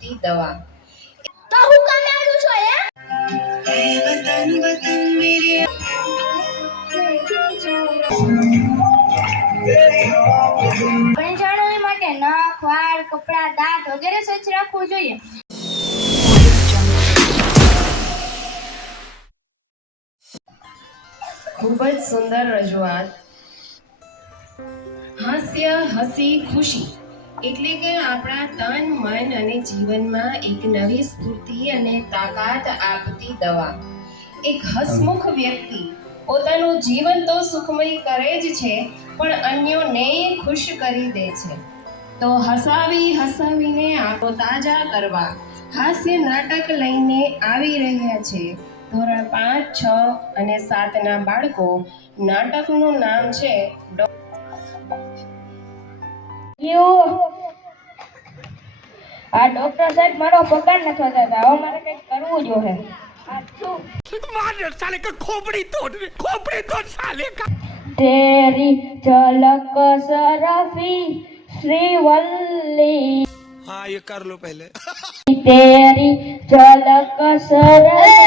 આપતી દવા। તો હું કામે આવ્યું છો એ વતન વતન મેરે આપણે જાળવણી માટે નખ, વાળ, કપડાં, દાંત વગેરે સ્વચ્છ રાખવું જોઈએ। ખૂબ જ સુંદર રજૂઆત। હાસ્ય, હસી, ખુશી એટલે કે આપણા તન, મન અને જીવનમાં એક નવી સ્ફૂર્તિ અને તાકાત આપતી દવા। એક હસમુખ વ્યક્તિ પોતાનું જીવન તો સુખમય કરે જ છે, પણ અન્યોને ખુશ કરી દે છે। તો હસાવીને આંખો તાજા કરવા હાસ્ય નાટક લઈને આવી રહ્યા છે ધોરણ 5, 6 અને 7 ના બાળકો। નાટકનું નામ છે આ ડોક્ટર સાહેબ મારો પગાર નથી વધારતા, હવે મારે કંઈક કરવું જોઈએ। तेरी झलक सरफी श्रीवल्ली, हाँ ये कर लो पहले। तेरी झलक सरफी।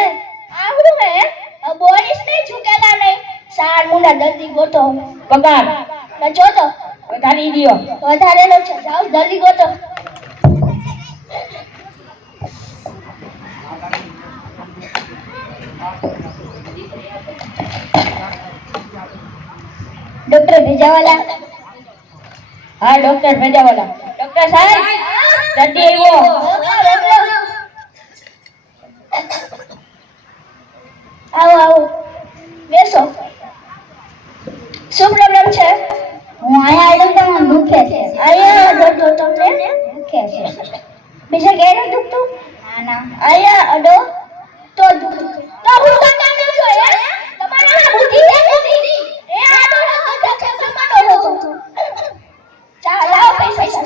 आहू है अब बोरिस नहीं झुकेला नहीं सार मुंडा जल्दी गोतो पगार न जो तो વધારી દિયો વધારેલો છે જાવ જલ્દી ગોતો। डॉक्टर भेजावाला। हाँ डॉक्टर भेजावाला। डॉक्टर साहब जल्दी आइयो। आओ आओ બેસો। શું પ્રોબ્લેમ છે? હું આયા આવ્યો તો મને દુખે છે। આયા જો તમને દુખે છે। બીજે ક્યાંય નથી દુખતું? ના ના। આયા અડો તો દુખતું। તો હું કામ આવ્યો છો યાર? તમારામાં બુદ્ધિ છે બુદ્ધિ? એ આડો હતો કે તમારો હતો? ચાલ લાવો પૈસા।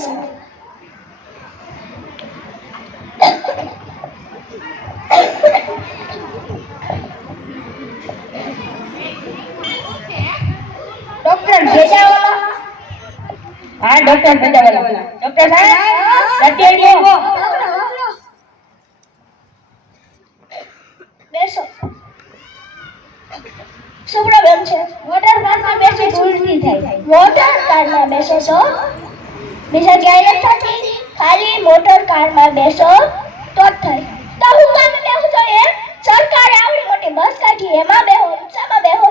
डॉक्टर भेजावाला। हाँ डॉक्टर भेजावाला। डॉक्टर साहब जल्दी आइयो। બેસો। શું પ્રોબ્લેમ છે? મોટર કારમાં બેસે ઉલટી થાય। મોટર કારમાં બેસો છો? બીજા ક્યાંય નથી થતી? ખાલી મોટર કારમાં બેસો તો જ થાય। તો હું કામે બેહું છું એમ? સરકારે આવડી મોટી બસ કાઢી એમાં બેહો, રિક્ષામાં બેહો।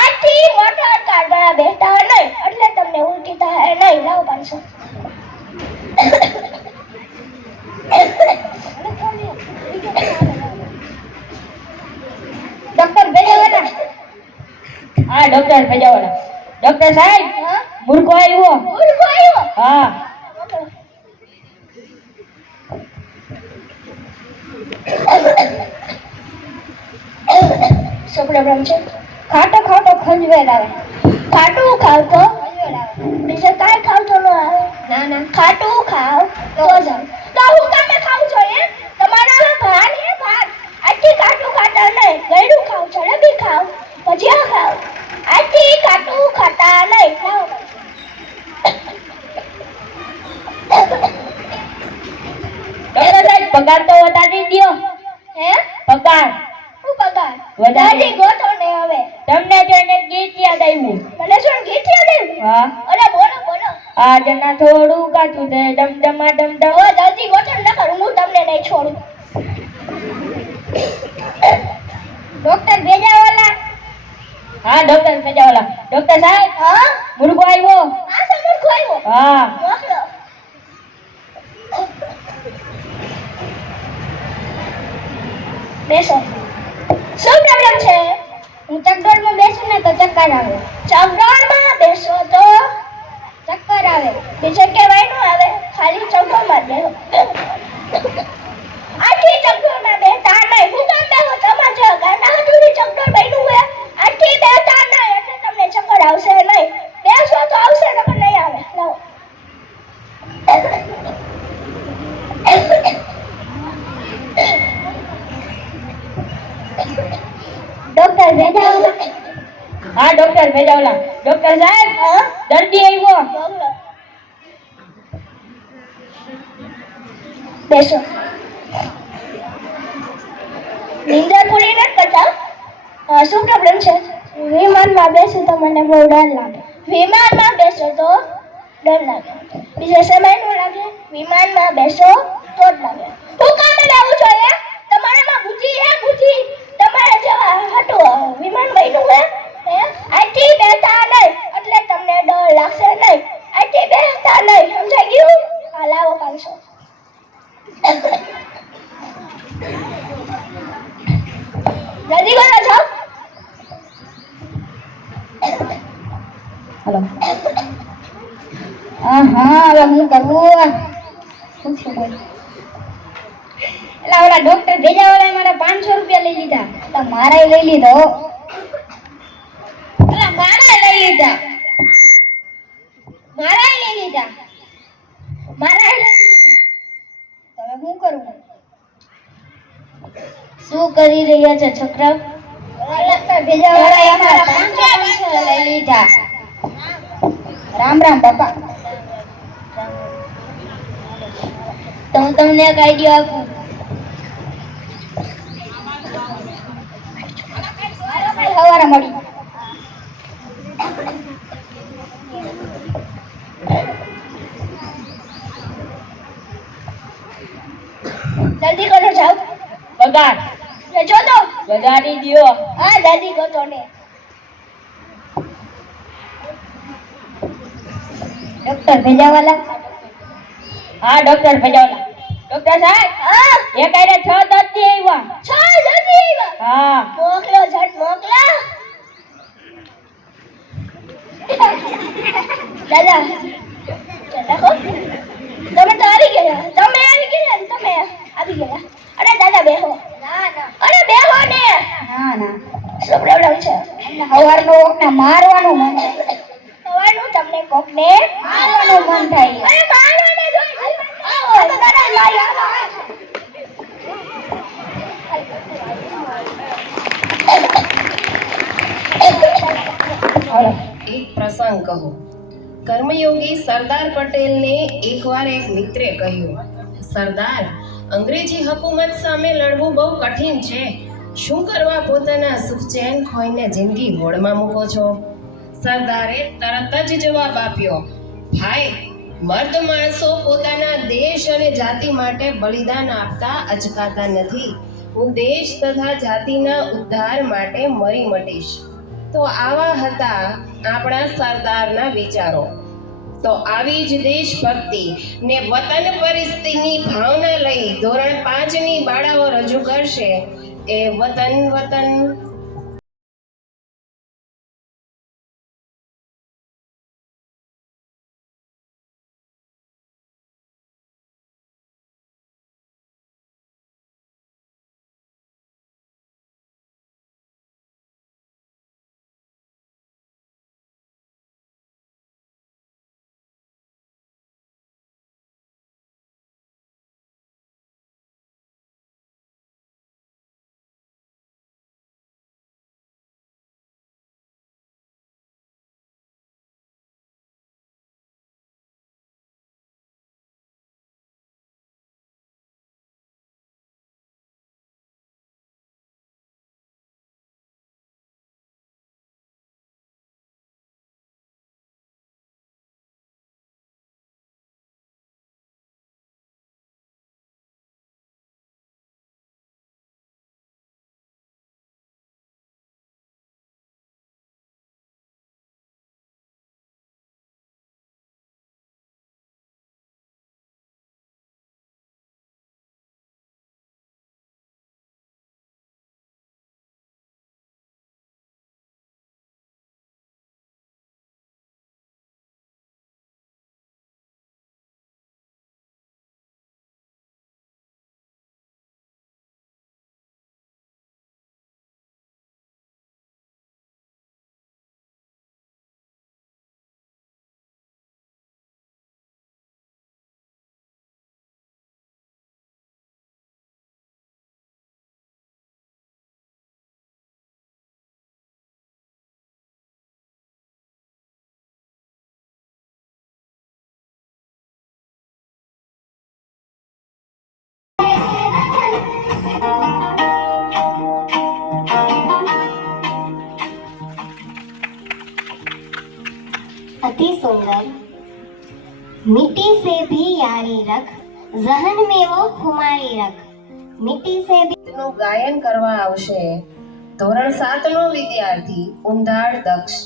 આથી મોટર કારમાં બેઠા હોય નહીં એટલે તમને ઉલટી થાય નહીં। લાવો 500। डॉक्टर भेजावाला। हाँ डॉक्टर भेजावाला। डॉक्टर साहब मुर्गो आयो। मुर्गो आयो? हाँ। શું પ્રોબ્લેમ છે? ખાટો ખાટો ખંજવેર આવે। ખાટું ખાવ તો ખંજવેર આવે, બીજે કાંઈ ખાવ તો ન આવે? ના ના। ખાટું ખાવ તો જ આવે। તો હું કામે ખાવ છો એમ? તમારા ભાત હે ભાત આથી ખાટું ખાતા નહીં। ગળ્યું ખાવ, જલેબી ખાવ, ભજીયા ખાવ, આથી ખાટું ખાતા નહીં। લાવો ડોક્ટર સાહેબ પગાર તો વધારી દ્યો। હે પગાર? શું પગાર? વધારી ગોતો ને હવે તમને જોઈને ગીત યાદ આવ્યું। મને શું ગીત યાદ આવ્યું? હા અરે બોલો બોલો। આજ ના થોડું ગાતું દે ડમડમા ડમડમ। ઓ જલ્દી ગોતો ન કરું હું તમને નહીં છોડું। डॉक्टर भेजावाला। हाँ डॉक्टर भेजावाला। डॉक्टर साहब हाँ मुर्गो आयो। हाँ सब मुर्गो आयो। हाँ मोकलो। બેસો। શું પ્રોબ્લેમ છે? હું ચકડોળમાં બેસું ને તો ચક્કર આવે। ચકડોળમાં બેસો તો ચક્કર આવે, બીજે કહેવાય ન આવે, ખાલી ચકડોળમાં જ બેસો। આથી ચકડોળમાં બેઠા નહીં। હું કામ બેહો? તમારે જો ગાના હજુરી ચકડોળ બન્યું હોય આથી બેઠા નહીં એટલે તમને ચક્કર આવશે નહીં। બેસો તો આવશે નકર નહીં આવે। લાવો डॉक्टर भेजावाला। हाँ डॉक्टर भेजावाला। डॉक्टर साहब जल्दी आइयो। બેસો. નીંદર પૂરી નથી કરતા? શું પ્રોબ્લેમ છે? વિમાનમાં બેસું તો મને બહુ ડર લાગે. વિમાનમાં બેસો તો ડર લાગે. બીજા સમય નો લાગે? વિમાનમાં બેસો તો જ લાગે. હું કામે રહેવું જોઈએ? તમારામાં બુદ્ધિ હે બુદ્ધિ? તમારે જેવા હતું વિમાન બન્યું હે? આથી બેઠા નહીં એટલે તમને ડર લાગશે નહીં. આથી બેઠા નહીં, સમજાઈ ગયું? હા, લાવો 500. જલ્દી કરો છો. હલો. હા, હવે હું કરવું? શું છે બોલ? એટલે ઓલા ડોક્ટર ભેજાવાળાએ મારા 500 રૂપિયા લઈ લીધા. તો મારાય લઈ લીધો. એટલે મારાય લઈ લીધા. મારાય લઈ લીધા. મારાય લઈ લીધા. તો હવે હું કરું? શું કરી રહ્યા છે છોકરા? ડોક્ટર ભેજાવાળાએ મારા 500 લઈ લીધા. રામ રામ બાપા. તો હું તમને એક આઈડિયા આપું. સવારે મળી. જલ્દી કરો જાઓ. બગાડ. જો તો બગાડી દ્યો. હા, જલ્દી કરો ને. ડોક્ટર ભેજાવાલા. હા, ડોક્ટર ભેજાવાલા. ડોક્ટર સાહેબ, હા, એક આઈને 6 દર્દી આવ્યા. છો જલ્દી આવ્યા. હા. મોકલો ઝટ મોકલો. દાદા દાદા તમે તો આવી ગયા. તમે આવી ગયા ને, તમે આવી ગયા. અરે દાદા બેહો. ના ના, અરે બેહો ને. ના ના. શું પ્રોબ્લેમ છે? સવારનો કોકને મારવાનું મન થાય. સવારનું તમને કોકને મારવાનું મન થાય. અરે મારવાને જોઈ. આવો તો દાદા લઈ આવો. એક પ્રસંગ કહું. કર્મયોગી સરદાર પટેલને એકવાર એક મિત્રે કહ્યું, સરદાર, અંગ્રેજી હકુમત સામે લડવું બહુ કઠિન છે. શું કરવા પોતાના સુખ ચેન ખોઈને જિંદગી હોડમાં મૂકો છો? સરદારે તરત જ જવાબ આપ્યો, ભાઈ, મર્દ માણસો પોતાના દેશ અને જાતિ માટે બલિદાન આપતા અચકાતા નથી. હું દેશ તથા જાતિના ઉદ્ધાર માટે મરી મટીશ. તો આવા હતા આપણા સરદારના વિચારો. તો આવી જ દેશભક્તિ ને વતન પરિસ્થિતિની ભાવના લઈ ધોરણ 5ની બાળાઓ રજૂ કરશે એ વતન વતન अति सुंदर। मिट्टी से भी यारी रख, जहन में वो खुमारी रख, मिट्टी से भी। નું ગાયન કરવા આવશે ધોરણ 7 નો વિદ્યાર્થી ઉંધાડ દક્ષ.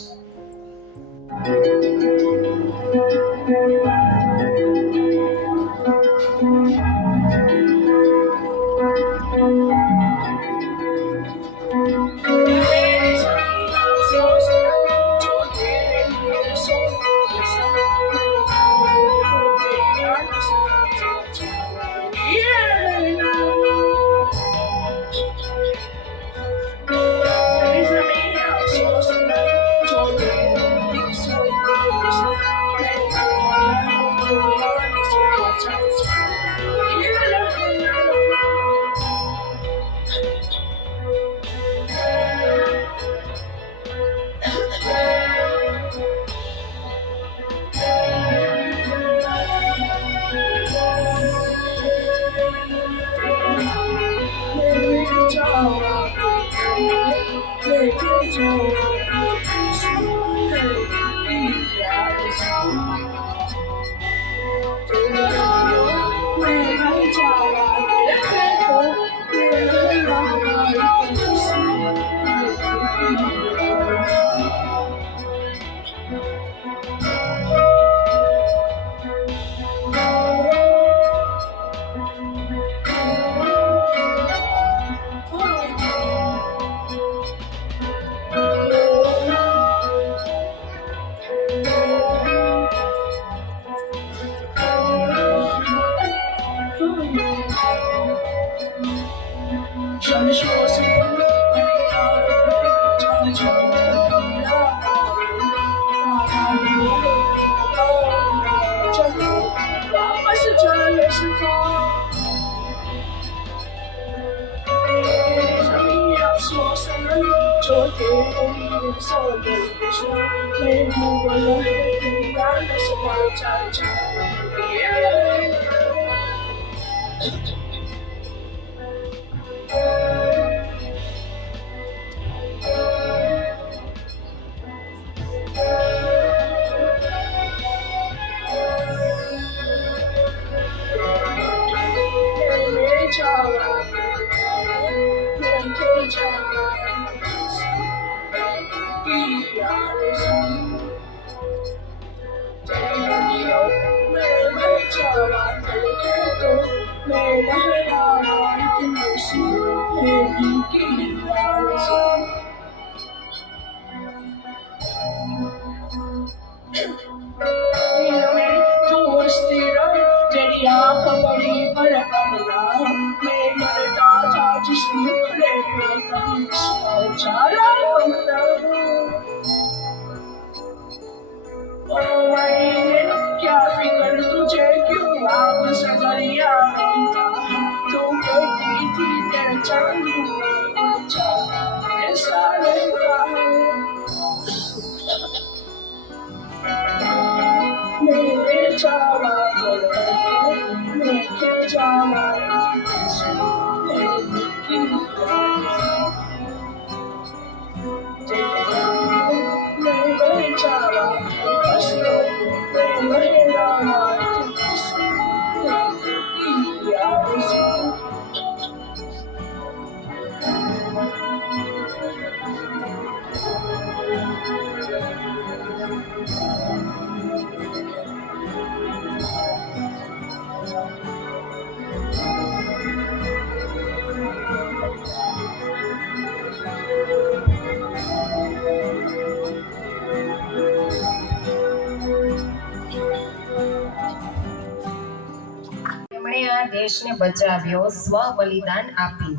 તેમણે આ દેશને બચાવ્યો, સ્વ બલિદાન આપી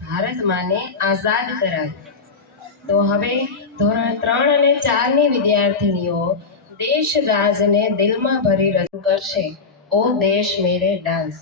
ભારત માને આઝાદ કરાવી. તો હવે ધોરણ 3 અને 4 ની વિદ્યાર્થીનીઓ દેશ રાજને દિલમાં ભરી રજૂ કરશે ઓ દેશ મેરે ડાન્સ.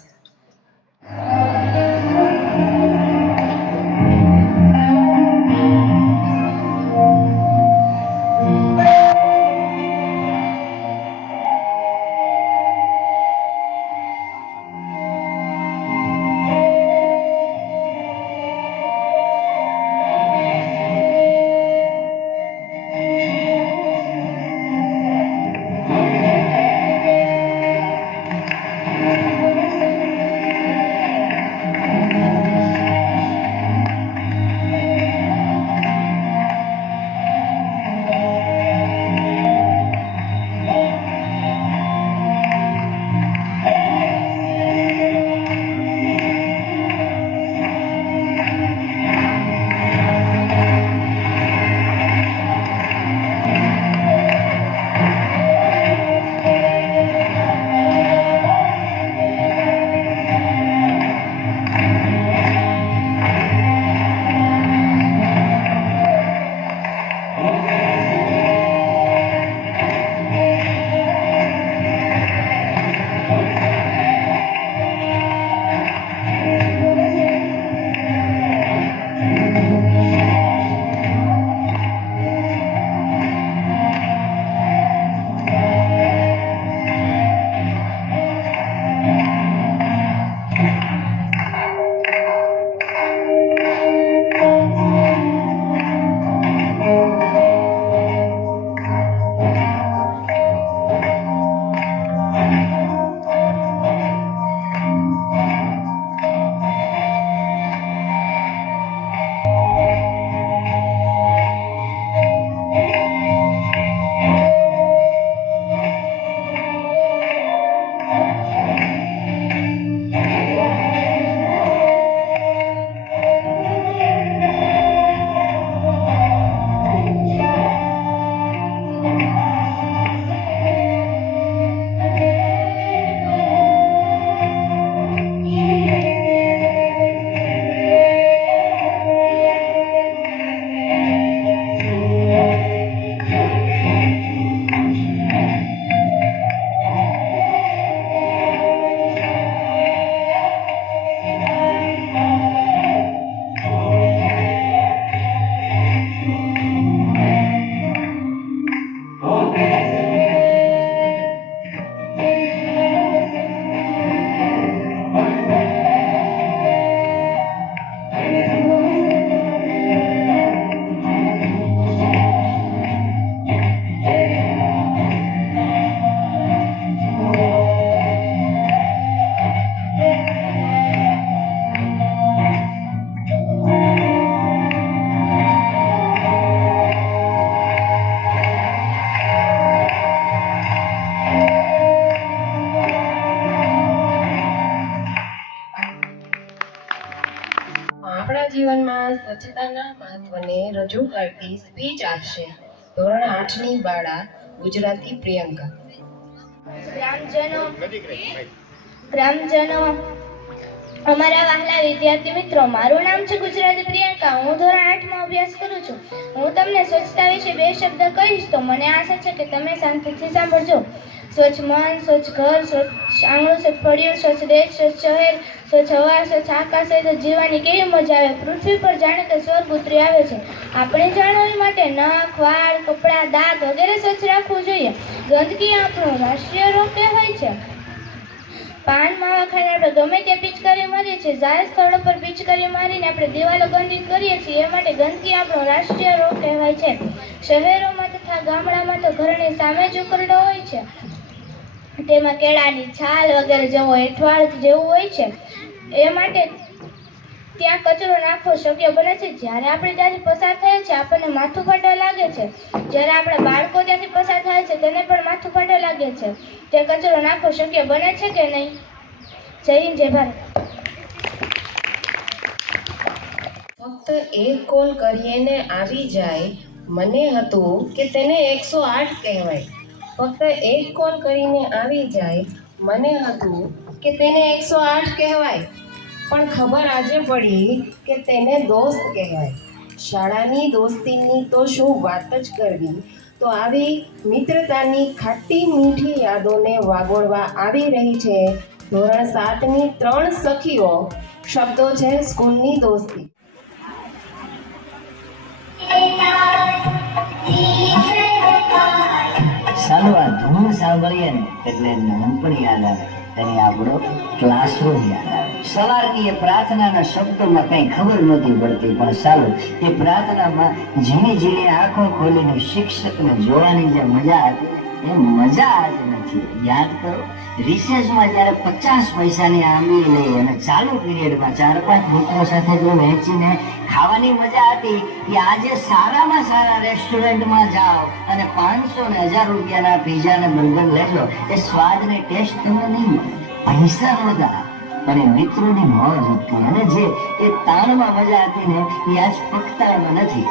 આપણા જીવનમાં સ્વચ્છતાના મહત્વને રજૂ કરતી સ્પીચ આપશે ધોરણ 8ની બાળા ગુજરાતી પ્રિયંકા. ગ્રામજનો, અમારા વહાલા વિદ્યાર્થી મિત્રો, મારું નામ છે ગુજરાતી પ્રિયંકા. હું ધોરણ 8માં અભ્યાસ કરું છું. હું તમને સ્વચ્છતા વિશે 2 શબ્દ કહીશ તો મને આશા છે કે તમે શાંતિથી સાંભળજો. સ્વચ્છ મન, સ્વચ્છ ઘર, સ્વચ્છ આંગણું, સ્વચ્છ ફળિયું, સ્વચ્છ દેશ, સ્વચ્છ શહેર, સ્વચ્છ હવા, સ્વચ્છ આકાશ હોય તો જીવવાની કેવી મજા આવે. પૃથ્વી પર જાણે કે સ્વર્ગ ઉતરી આવે છે. આપણે જાણવા માટે નખ, વાળ, કપડાં, દાંત વગેરે સ્વચ્છ રાખવું જોઈએ. ગંદકી આપણો રાષ્ટ્રીય રોગ કહેવાય છે. પાન માવા ખાઈને આપણે ગમે ત્યાં પિચકારી મારીએ છીએ. જાહેર સ્થળો પર પિચકારી મારીને આપણે દિવાલો ગંદી કરીએ છીએ. એ માટે ગંદકી આપણો રાષ્ટ્રીય રોગ કહેવાય છે. શહેરોમાં તથા ગામડામાં તો ઘરની સામે જ ઉકરડો હોય છે. તેમાં કેળાની છાલ વગેરે જેવો એઠવાડ જેવું હોય છે. એ માટે ત્યાં કચરો નાખવો શક્ય બને છે. જ્યારે આપણે ત્યાંથી પસાર થઈએ છીએ આપણને માથું ફાટવા લાગે છે. જ્યારે આપણા બાળકો ત્યાંથી પસાર થાય છે તેને પણ માથું ફાટવા લાગે છે. તે કચરો નાખવો શક્ય બને છે કે નહીં? જય હિન્દ, જય ભારત. ફક્ત એક કોલ કરીને આવી જાય, મને હતું કે તેને 108 કહેવાય. ફક્ત એક કોલ કરીને આવી જાય, મને હતું કે તેને 108 કહેવાય. પણ ખબર આજે પડી કે તેને દોસ્ત કહેવાય. શાળાની દોસ્તીની તો શું વાત જ કરવી. તો આવી મિત્રતાની ખાટી મીઠી યાદોને વાગોળવા આવી રહી છે ધોરણ 7ની 3 સખીઓ. શબ્દો છે સ્કૂલની દોસ્તી. ચાલો આ ધૂન સાંભળીએ ને એટલે નાનપણ યાદ આવે, તેની આપણો ક્લાસરૂમ યાદ આવે. સવારની એ પ્રાર્થનાના શબ્દોમાં કંઈ ખબર નહોતી પડતી, પણ ચાલો એ પ્રાર્થનામાં ઝીણી ઝીણી આંખો ખોલીને શિક્ષકને જોવાની જે મજા હતી એ મજા આજ નથી. યાદ કરો, રિસેસમાં જ્યારે 50 પૈસાની આંબી લઈ અને ચાલુ પીરિયડમાં 4-5 મિત્રો સાથે જો વહેંચીને ખાવાની મજા હતી એ આજે સારામાં સારા રેસ્ટોરન્ટમાં જાઓ અને 500 ને 1000 રૂપિયાના પીઝા ને બર્ગર લેજો, એ સ્વાદને ટેસ્ટ તમને નહીં મળે. પૈસા નહોતા પણ એ મિત્રોની મોજ હતી અને જે એ તાણમાં મજા હતી ને એ આજ પકતામાં નથી.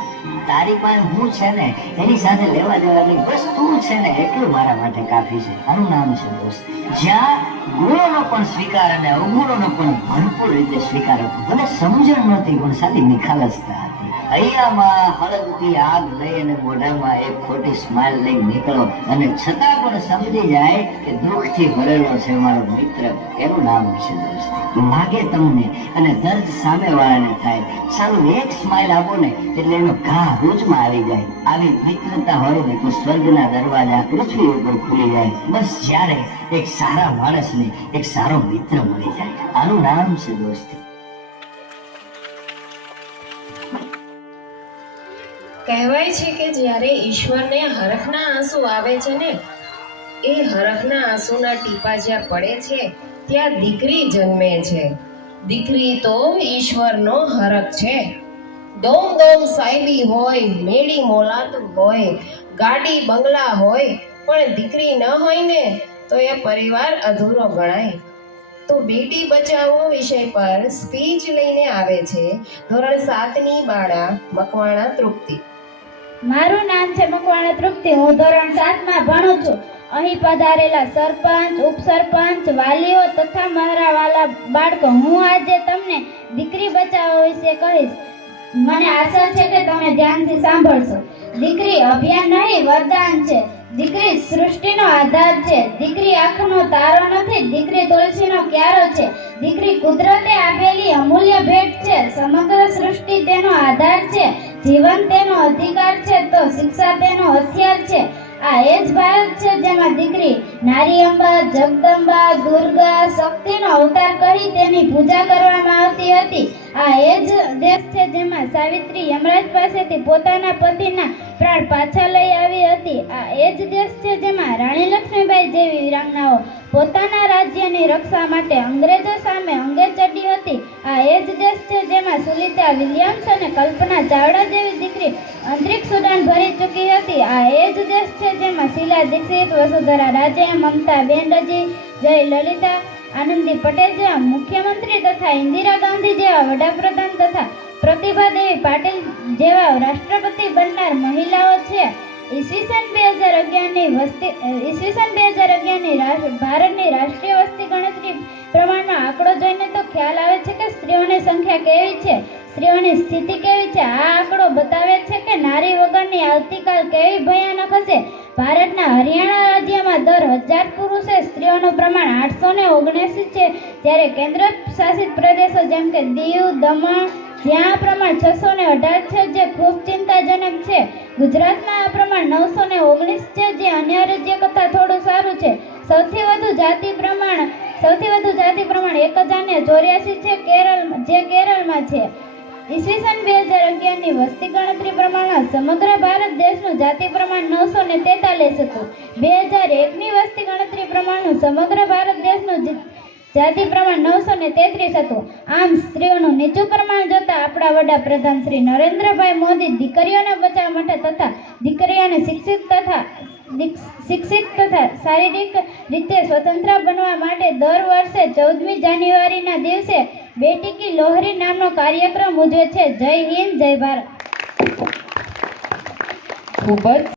તારી પાસે હું છે ને એની સાથે લેવા દેવાની બસ તું છે ને એટલું મારા માટે કાફી છે. આનું નામ છે દોસ્ત. જ્યાં ગુણોનો પણ સ્વીકાર અને અવગુણોનો પણ ભરપૂર રીતે સ્વીકાર હતો. ભલે સમજણ નહોતી પણ સારી નિખાલસતા હતી. અહીંયામાં હળગતી આગ લઈ અને મોઢામાં એક ખોટી સ્માઇલ લઈ નીકળો અને છતાં પણ સમજી જાય કે દુઃખથી ભરેલો છે મારો મિત્ર. એનું નામ છે દોસ્તી. લાગે તમને અને દર્દ સામેવાળાને થાય, સારું એક સ્માઇલ આપો ને એટલે એનો ઘા રોજમાં આવી જાય. આવી મિત્રતા હોય ને તો સ્વર્ગના દરવાજા પૃથ્વી ઉપર ખુલી જાય. બસ જ્યારે એક સારા માણસને એક સારો મિત્ર મળી જાય. આનું નામ છે દોસ્તી. કહેવાય છે કે જ્યારે ઈશ્વરને હરખના આંસુ આવે છે ને, એ હરખના આંસુના ટીપા જ્યાં પડે છે ત્યાં દીકરી જન્મે છે. દીકરી તો ઈશ્વરનો હરખ છે. દોમ દોમ સાહેબી હોય, મેળી મોલાત હોય, ગાડી બંગલા હોય, પણ દીકરી ન હોય ને તો એ પરિવાર અધૂરો ગણાય. તો બેટી બચાવો વિષય પર સ્પીચ લઈને આવે છે ધોરણ 7ની બાળા મકવાણા તૃપ્તિ. મારું નામ છે મકવાણા તૃપ્તિ. હું ધોરણ 7માં ભણું છું. અહીં પધારેલા સરપંચ, ઉપસરપંચ, વાલીઓ તથા મારા વાલા બાળકો, હું આજે તમને દીકરી બચાવો વિશે કહીશ. મને આશા છે કે તમે ધ્યાનથી સાંભળશો. દીકરી અભિયાન નહીં, વરદાન છે. દીકરી સૃષ્ટિનો આધાર છે. દીકરી આંખનો તારો નથી, દીકરી તુલસીનો ક્યારો છે. દીકરી કુદરતે આપેલી અમૂલ્ય ભેટ છે. સમગ્ર સૃષ્ટિ તેનો આધાર છે. જીવન તેનો અધિકાર છે તો શિક્ષા તેનો હથિયાર છે. આ એ જ ભારત છે જેમાં દીકરી નારી અંબા, જગદંબા, દુર્ગા, શક્તિનો અવતાર કહી તેની પૂજા કરવામાં આવતી હતી. આ એ જ દેશ છે જેમાં સાવિત્રી યમરાજ પાસેથી પોતાના પતિના પ્રાણ પાછા લઈ આવી હતી. આ એ જ દેશ છે જેમાં રાણી લક્ષ્મીબાઈ જેવી વીરાંગનાઓ પોતાના રાજ્યની રક્ષા માટે અંગ્રેજો સામે અંગે ચડી હતી. આ એ જ દેશ છે જેમાં સુનિતા વિલિયમ્સ અને કલ્પના ચાવડા જેવી દીકરી અંતરિક્ષ ઉડાન ભરી ચૂકી હતી. આ એ જ દેશ છે જેમાં શીલા દીક્ષિત, વસુંધરા રાજે, મમતા બેનર્જી, જય લલિતા આનંદી પટેલ જેવા મુખ્યમંત્રી તથા ઇન્દિરા ગાંધી જેવા વડાપ્રધાન તથા પ્રતિભાદેવી પાટીલ જેવા રાષ્ટ્રપતિ બનનાર મહિલાઓ છે. ઈસવીસન 2011ની ભારતની રાષ્ટ્રીય વસ્તી ગણતરી પ્રમાણનો આંકડો જોઈને તો ખ્યાલ આવે છે કે સ્ત્રીઓની સંખ્યા કેવી છે, સ્ત્રીઓની સ્થિતિ કેવી છે. આ આંકડો બતાવે છે કે નારી વગરની આવતીકાલ કેવી ભયાનક હશે. ભારતના હરિયાણા રાજ્યમાં દર 1000 પુરુષે સ્ત્રીઓનું પ્રમાણ 879 છે, જ્યારે કેન્દ્ર શાસિત પ્રદેશો જેમ કે દીવ, દમણ જ્યાં આ પ્રમાણ 618 છે, જે ખૂબ ચિંતાજનક છે. ગુજરાતમાં આ પ્રમાણ 919 છે, જે અન્ય રાજ્ય કરતાં થોડું સારું છે. સૌથી વધુ જાતિ પ્રમાણ 1084 છે, જે કેરળમાં છે. ઈસવીસન 2011ની વસ્તી ગણતરી પ્રમાણે સમગ્ર ભારત દેશનું જાતિ પ્રમાણ 943 હતું. 2001ની વસ્તી ગણતરી પ્રમાણે સમગ્ર ભારત દેશનું જાતિ પ્રમાણ 933 હતું. આમ સ્ત્રીઓનું નીચું પ્રમાણ જોતા આપણા વડાપ્રધાન શ્રી નરેન્દ્રભાઈ મોદી દીકરીઓને બચાવવા માટે તથા દીકરીઓને શિક્ષિત તથા શારીરિક રીતે સ્વતંત્ર બનવા માટે દર વર્ષે 14મી જાન્યુઆરીના દિવસે બેટી કી લોહરી નામનો કાર્યક્રમ ઉજવે છે. જય હિન્દ, જય ભારત. ખૂબ જ